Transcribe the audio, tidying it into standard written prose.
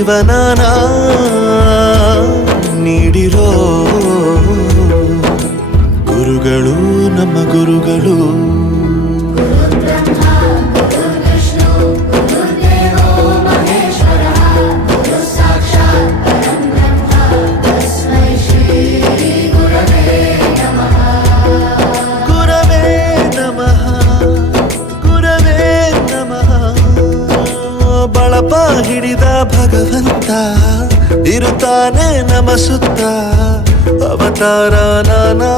ಜೀವನನ ನೀಡಿರೋ ಗುರುಗಳು ನಮ್ಮ ಗುರುಗಳು. ಬಳಪ ಹಿಡಿದ ಭಗವಂತ ಇರುತ್ತಾನೆ ನಮ ಸುತ್ತ ಅವತಾರ ನಾನಾ